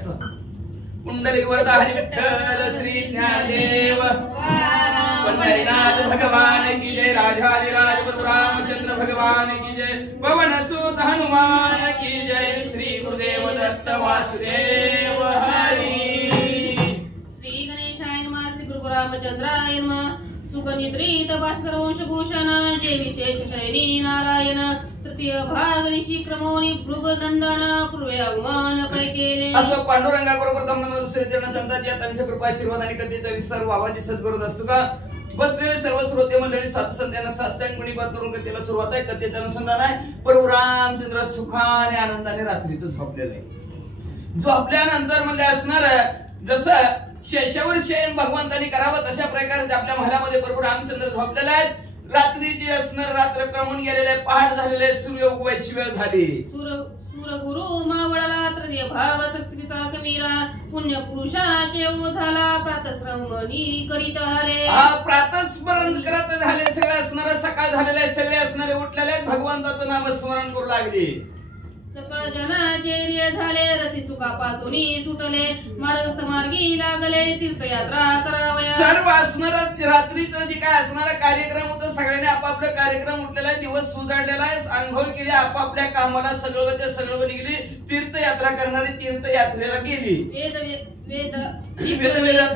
कुंडली वरदा हरी विठ्ठल श्री ज्ञानदेव पंढरीनाथ भगवान की जय, राजाधिराज प्रभु रामचंद्र भगवान की जय, पवन सुत हनुमान की जय, श्री गुरुदेव दत्त वासुदेव हरी। श्री गणेशाय नमः, श्री गुरु रामचंद्राय नमः। सुकनिद्रित भास्कर वंशभूषण जय विशेष शयनी नारायण, तृतीय भाग निशी क्रमोनी भृगनंदन पूर्वे आगमन केले। असो पांडुरंगा प्रथम नमः श्रीचरण संतांच्या त्यांच्या कृपा आशीर्वाद आणि कथेचा विस्तार बाबाजी सद्गुरू असतो का। बसलेले सर्व श्रोते मंडळी साधू संतांना साष्टांग गुणीपात करून कथेला सुरुवात आहे। कथेचं अनुसंधान आहे प्रभू रामचंद्र सुखाने आनंदाने रात्रीचं झोपलेलं आहे। झोपल्यानंतर म्हणजे असणार जसं शेषावर शयन भगवंतांनी करावं तशा प्रकारे आपल्या महालामध्ये प्रभू रामचंद्र झोपलेले आहेत। रात्रीची असणार रात्र क्रमून गेलेले, पहाट झालेले, सूर्य उगवायची वेळ झाली। सूर गुरु मावळाला तृतीय भाव तृतीचा कबीरा, पुण्य पुरुषाचे ओ झाला प्रातस्मरणी करीत आले। हा प्रातस्मरण करत झाले, सगळे असणारे सकाळ झालेले, सगळे असणारे उठलेले भगवंताचं नामस्मरण करू लागले। सकळ जनाचे रिय झाले, रती सुखापासून सुटले, मार्गस्थ मार्गी लागले, तीर्थयात्रा करावया। सर्व असणार रात्रीचं जे काय असणारा कार्यक्रम होतं, सगळ्यांनी आपापले कार्यक्रम उठलेला आहे, दिवस सुजाडलेला आहे, अनुभव केले, आपापल्या कामाला सगळं निघली, तीर्थयात्रा करणारी तीर्थयात्रेला गेली। वेद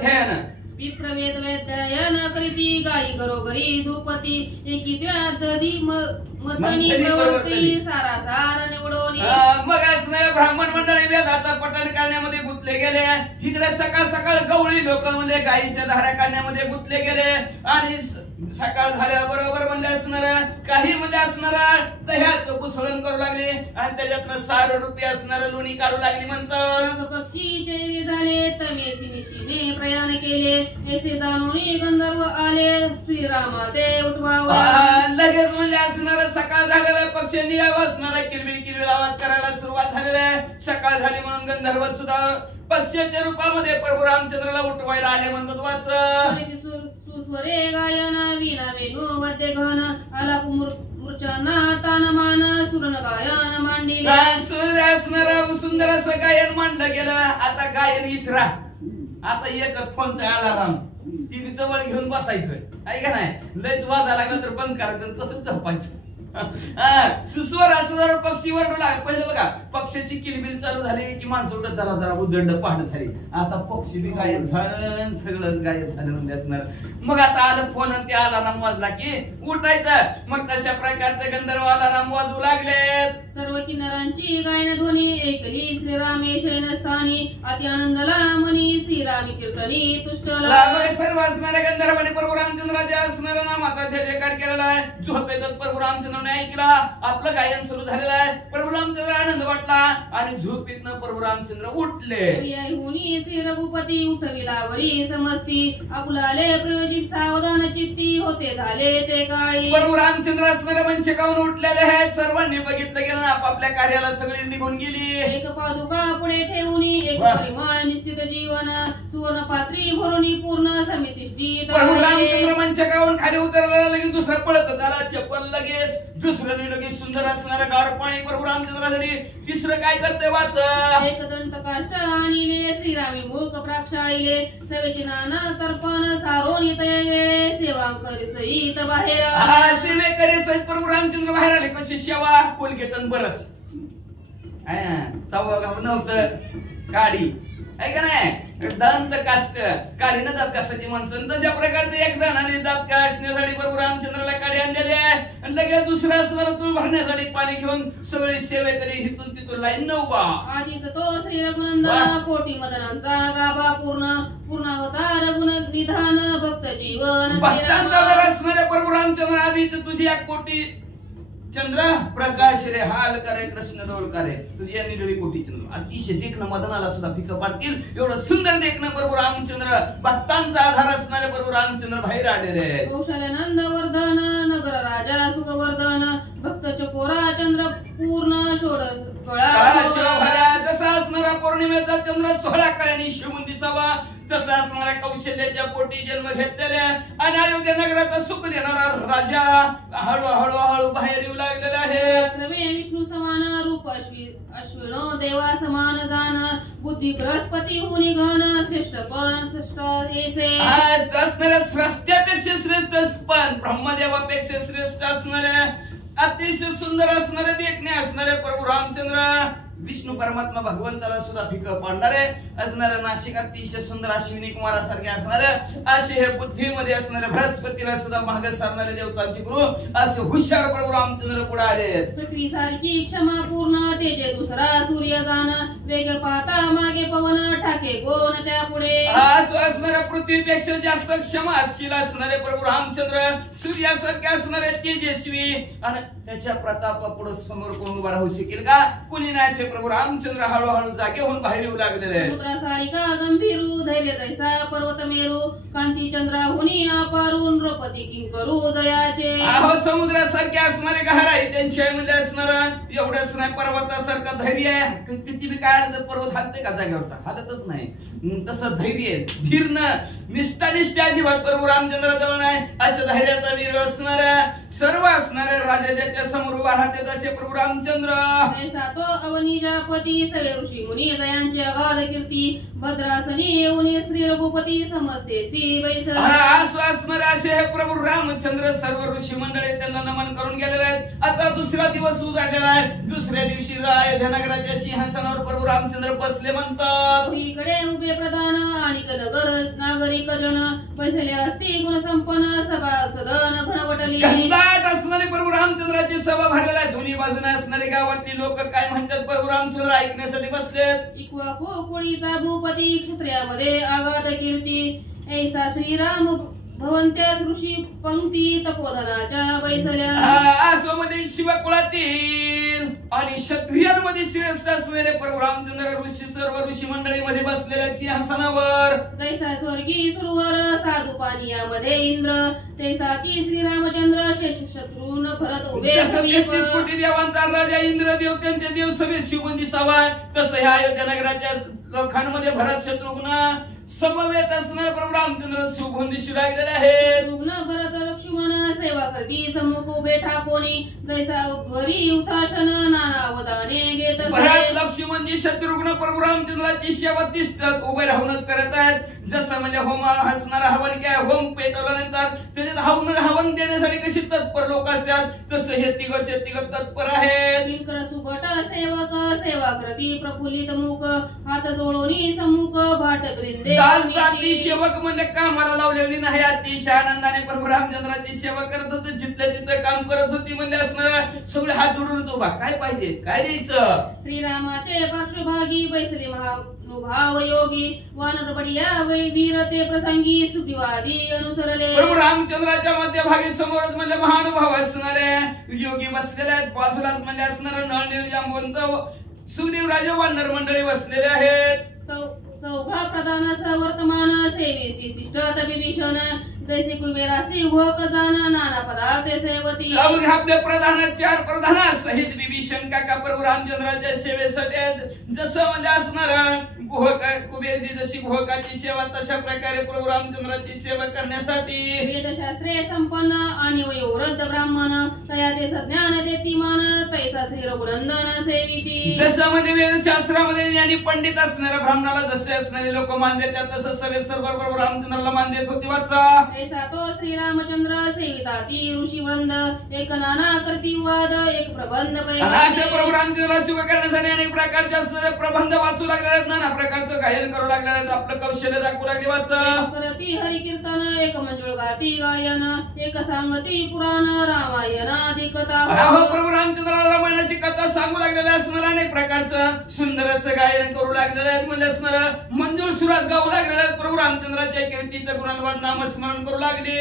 ध्यान विप्रवेद वेदयन करीती, गायी घरोघरी धूपती, एकी दधी मतनी प्रवर्ती, सारासार निवडोनी। मग असणारे ब्राह्मण मंडळी वेदाचं पठण करण्यामध्ये गुंतले गेले। इकडे सकाळ सकाळ गवळी लोक म्हणजे गायीच्या धारा काढण्यामध्ये गुंतले गेले आणि सकाळ झाल्याबरोबर म्हणजे असणार काही म्हणजे असणारा दह्याचं पुसळण करू लागले आणि त्याच्यातनं 6 रुपये असणारं लोणी काढू लागली। म्हणतात पक्षी चैरी झाले, तमेसी निशीने प्रयाण केले, ऐसे जाणून गंधर्व आले, श्रीरामा ते उठवावा। लगेच म्हणजे असणार सकाळ झालेला, पक्ष्यांनी असणारा किलबिल आवाज करायला सुरुवात झालेला आहे। सकाळ झाली म्हणून गंधर्व सुद्धा पक्ष्याच्या रूपामध्ये प्रभू रामचंद्राला उठवायला आले। म्हणतात वाच सुस्वरे गायन वीणा वेणू वाद्य घन, आलाप मूर्छना तानमान सुरन गायन मांडिले। असणारा सुंदर असं गायन मांडलं गेलं। आता गायन इसरा, आता एक फोनचा अलार्म टीव्ही जवळ घेऊन बसायचं आहे का नाही, लयच वाजा लागला तर बंद करायचं, तसंच झोपायचं। सुस्वर असं जर पक्षी वरडू लाग, पहिलं बघा पक्षाची किलबिल चालू झाली की माणसं उठत जरा जरा उजळलं पहाट झाली, आता पक्षी बी गायब झालं, सगळंच गायब झालं म्हणजे असणार। मग आता आलं फोन आणि ते अलार्म वाजला की उठायचं। मग तशा प्रकारचे गंधर्व अलार्म वाजवू लागलेत। सर्व किन्नरांची गायन ध्वनी ऐकली, श्रीरामे शयनस्थानी, अति आनंदला मनी, श्रीरामी कीर्तनी तुष्टला। सर्व असणाऱ्या गंधर्वाने प्रभू रामचंद्राच्या असणारा नामाचा जय जयकार केलेला आहे। झोपेतच प्रभू रामचंद्राने ऐकला, आपलं गायन सुरू झालेलं आहे। प्रभू रामचंद्र आनंद वाटला आणि झोपेतनं प्रभू रामचंद्र उठले। श्री रघुपती उठविलावरी समस्ती, आपुलाले प्रयोजित सावधान चित्ती, होते झाले ते काळी। प्रभू रामचंद्र असणाऱ्या मंचकावरून उठलेले आहेत। सर्वांनी बघितलं गेलं, आपापल्या कार्याला सगळी निघून गेली। एक पादुका पुढे ठेवूनी, एक परिमळ निश्चित जीवन, सुवर्ण पात्री भरुनी पूर्ण समितिष्ठी। प्रभू रामचंद्र मंचकावरून खाली उतरला, लगेच दुसरा पळत झाला, चप्पल लगेच, दुसरं लगेच सुंदर असणारं गार पाणी प्रभू रामचंद्रासाठी। तिसरं काय करते वाच, एक दंत काष्ट आणिले, श्रीरामी मुख प्राक्षाळीले, सेवेची नाना तर्पण सारोनी तय वेळे, सेवांकरी सहित बाहेर। सेवेकरी सहित प्रभू रामचंद्र बाहेर आले। कशी सेवा, कोलगेटन बरस तवा नव्हतं, काडी आहे का नाही, दंत काष्ट काढीनं दात काष्टाची माणसं, तशा प्रकारचे एक दणाने दात कासण्यासाठी प्रभू रामचंद्राला काढी आणलेली आहे। आणि लगेच दुसरा असणार तूळ भरण्यासाठी पाणी घेऊन सगळे सेवेकरी हिथून तिथून लाईन नव्वा। आधीच तो श्री रघुनंद, कोटी मदनांचा गाभा पूर्ण होता रघुन निधान, भक्त जीवन भक्तांचा जर असणाऱ्या प्रभू रामचंद्र आधीच तुझी 1 कोटी चंद्र प्रकाश रे हाल करे कृष्ण डोल करे, तुझी निळी कोटी चंद्र अतिशय देखणं मदनाला सुद्धा फिकं पाडतील एवढं सुंदर देखणं प्रभू रामचंद्र, भक्तांचा आधार असणारे प्रभू रामचंद्र बाहेर आलेले। कौशल्यानंद वर्धन, नगर राजा सुखवर्धन, भक्त चकोरा चंद्र पूर्ण, षोडश कळा शिवभल्या जसा असणारा पौर्णिमेचा चंद्र 16 कळ्यांनी शिवून दिसावा तसा असणाऱ्या कौशल्याच्या पोटी जन्म घेतलेल्या आणि अयोध्या नगराचा सुख देणारा राजा हळूहळू बाहेर येऊ लागलेला आहे. क्रमे विष्णू समान रूप अश्विनो देवा समान जान बुद्धी बृहस्पती हुनी घन श्रेष्ठपण श्रेष्ठ ऐसे आज असणाऱ्या श्रेष्ठपेक्षा श्रेष्ठ पण ब्रह्मदेवापेक्षा श्रेष्ठ असणाऱ्या अतिशय सुंदर असणारे देखणे असणारे प्रभू रामचंद्र विष्णू परमात्मा भगवंताला सुद्धा फिकं पाडणारे असणारे नाशिक अतिशय सुंदर अश्विनी कुमारासारखे असणारे असे हे बुद्धीमध्ये असणारे बृहस्पतीला सुद्धा मागे सारणारे देवतांचे गुरु असे हुशार प्रभू रामचंद्र पुढे आले. पृथ्वी सारखी क्षमा पूर्ण तेजे दुसरा सूर्य जाण वेग पाहता मागे पवन ठाके कोण त्या पुढे असणाऱ्या पृथ्वीपेक्षा जास्त क्षमाशील असणारे प्रभू रामचंद्र सूर्यासारखे असणारे तेजस्वी आणि त्याच्या प्रतापापुढे समोर कोण उभा राहू शकेल का? कुणी नाही. प्रभू रामचंद्र हळूहळू जागे होऊन बाहेर येऊ लागलेले आहे. समुद्रासारिका गंभीरू धैर्य जैसा पर्वत मेरू कांती चंद्रा हुनी अपारून नृपती किंकरू दयाचे अहो समुद्रासारखे असणारे गहराई त्यांच्या मध्ये असणार एवढंच नाही पर्वतासारखं धैर्य आहे. किती बी काय पर्वत हालते का जागेवरचा? हालतच नाही. तसं धैर्य धीर न निष्ठानिष्ठ अजिबात प्रभू रामचंद्र जवळ नाही. असं धैर्याचा वीर असणाऱ्या सर्व असणारे राजा ज्याच्या समोर उभा राहते असे प्रभू रामचंद्र तो अवनीजापती सवे ऋषी मुनी दयांचे अगाध कीर्ती भद्रासनी येऊन श्री रघुपती समजते सी बैस असणारे असे हे प्रभू रामचंद्र सर्व ऋषी मंडळी त्यांना नमन करून गेलेले आहेत. आता दुसरा दिवस उजाडलेला आहे. दुसऱ्या दिवशी अयोध्या नगराच्या सिंहासनावर प्रभू रामचंद्र बसले म्हणतात. इकडे उभे प्रधान आणि नगर नागरिक जन बैसले असती गुणसंपन्न सभा सदन घनवटली घनदाट असणारे प्रभू रामचंद्राची सभा भरलेला आहे. दोन्ही बाजूने असणारे गावातली लोक काय म्हणतात प्रभू रामचंद्र ऐकण्यासाठी बसलेत. इक्वा कोळीचा भूपती क्षत्रियामध्ये आगाध कीर्ती ऐसा श्रीराम भवंत्यास ऋषी पंक्ती तपोधनाच्या बैसल्या आसोमध्ये शिवकुळातील आणि क्षत्रियांमध्ये श्रेष्ठ असलेले प्रभू रामचंद्र ऋषी सर्व ऋषी मंडळीमध्ये बसलेल्या सिंहासनावर जैसा स्वर्गी सुरवर साधू पानियामध्ये इंद्र तैसाची श्रीरामचंद्र शेष शत्रुन भरत उभे 33 कोटी देवांचा राजा इंद्रदेव त्यांच्या देव सभेत शिवून दिसावा तसं ह्या अयोध्या नगराच्या लोकांमध्ये भरत शत्रुघ्न समवेत असणारे प्रभू रामचंद्र शिवभून दिसू लागलेले आहेत. रुग्ण भरत लक्ष्मण सेवा करती सम्मुख उभे ठाकोनी जैसा वरी उताशन नाना अवदाने घेत भरत लक्ष्मणजी शत्रुघ्न प्रभू रामचंद्राची सेवा तिष्ठत उभे राहूनच करत आहेत. जसं म्हणजे होम असणारा हवन काय होम पेटवल्यानंतर त्याच्यात हवन देण्यासाठी कशी तत्पर लोक असतात तसं हे तिघचे तिघ तत्पर आहेत. किंकर सुभट सेवक सेवा करती प्रफुल्लित मुख हात जोडोनी सम्मुख भाट वृंदे दासदाती सेवक म्हणजे कामाला लावलेली नाही. अतिशय आनंदाने प्रभू रामचंद्राची सेवा करत होते. जिथल्या तिथं काम करत होती म्हणजे असणार सगळे हात जोडून उभा काय पाहिजे काय द्यायचं. श्रीरामाचे पार्श्वभागी बैसले महानुभाव योगी वानर बडिया वैधीर ते प्रसंगी सुखीवादी अनुसरले प्रभू रामचंद्राच्या मध्यभागी समोरच म्हणजे महानुभाव असणारे योगी बसलेले आहेत. बाजूलाच म्हणजे असणारे नळनील जांबवंत सुग्रीव राजा वानर मंडळी बसलेले आहेत. चौघा प्रधान वर्तमान सेवेसी तिष्ठत विभीषण जैसे कुबेरासी भोग जान नाना पदार्थ सेवती चौघे आपले प्रधान 4 प्रधान सहित विभीषण काका प्रभू रामचंद्राच्या सेवेसाठी जसं म्हणजे असणार कुबेरजी जशी भोगाची सेवा तशा प्रकारे प्रभू रामचंद्राची सेवा करण्यासाठी वेदशास्त्रे संपन्न आणि वयोवृद्ध ब्राह्मण तया ते सज्ञान देतीमान तैसा श्री रघुनंदन सेविती जसं म्हणजे वेदशास्त्रामध्ये ज्ञानी पंडित असणाऱ्या ब्राह्मणाला जसे असणारे लोक मान देतात तसं सर्व प्रभू रामचंद्राला मान देत होती. वाचा ऐसा तो श्रीरामचंद्र सेविताती ऋषी वृंद एक नाना करती वाद एक प्रबंध अशा प्रभू रामचंद्राला सेवा करण्यासाठी अनेक प्रकारचे असणारे प्रबंध वाचू लागले आहेत. नाना प्रकारचं गायन करू लागले आहेत. आपलं कौशल्य दाखवू लागले. वाचा करती हरि कीर्तन एक मंजुळ गाती गायन एक सांगती पुराण रामायण आदी कथा प्रभू रामचंद्राला रामायणाची कथा सांगू लागलेल्या असणार अनेक प्रकारचं सुंदर असं गायन करू लागलेले आहेत. म्हणजे असणार मंजुळ सुरात गाऊ लागलेले आहेत. प्रभू रामचंद्राच्या कीर्तीचं गुणांवाद नामस्मरण करू लागले.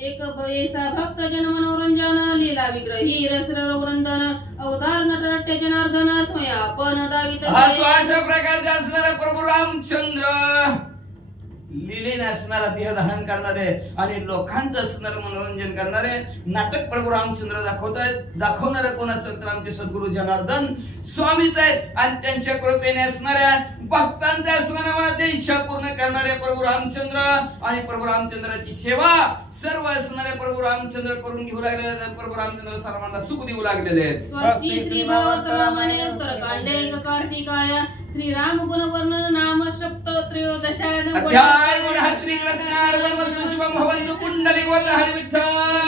एक ऐसा भक्त जन मनोरंजन लीला विग्रही रस रघुनंदन अवतार नटनाट्य जनार्दन स्वयापन दावित अशा प्रकारचे असणारे प्रभू रामचंद्र लिलेने असणारा देह धारण करणारे आणि लोकांचं असणारं मनोरंजन करणारे नाटक प्रभू रामचंद्र दाखवणारे कोण असेल तर आमचे सद्गुरु जनार्दन स्वामीच आहेत आणि त्यांच्या कृपेने असणाऱ्या भक्तांच्या असणाऱ्या मनात इच्छा पूर्ण करणारे प्रभू रामचंद्र आणि प्रभू रामचंद्राची सेवा सर्व असणारे प्रभू रामचंद्र करून घेऊ लागलेले आहेत. प्रभू रामचंद्र सर्वांना सुख देऊ लागलेले आहेत. स्वस्ति श्री भागवत रामायणे उत्तरकांडे कार्तिकाय श्री राम गुण वर्णन नाम सप्तत्रयोदशाय अध्याय श्री कृष्णार्पणमस्तु शुभं भवन्तु पुंडलिक वरद हरि विठ्ठल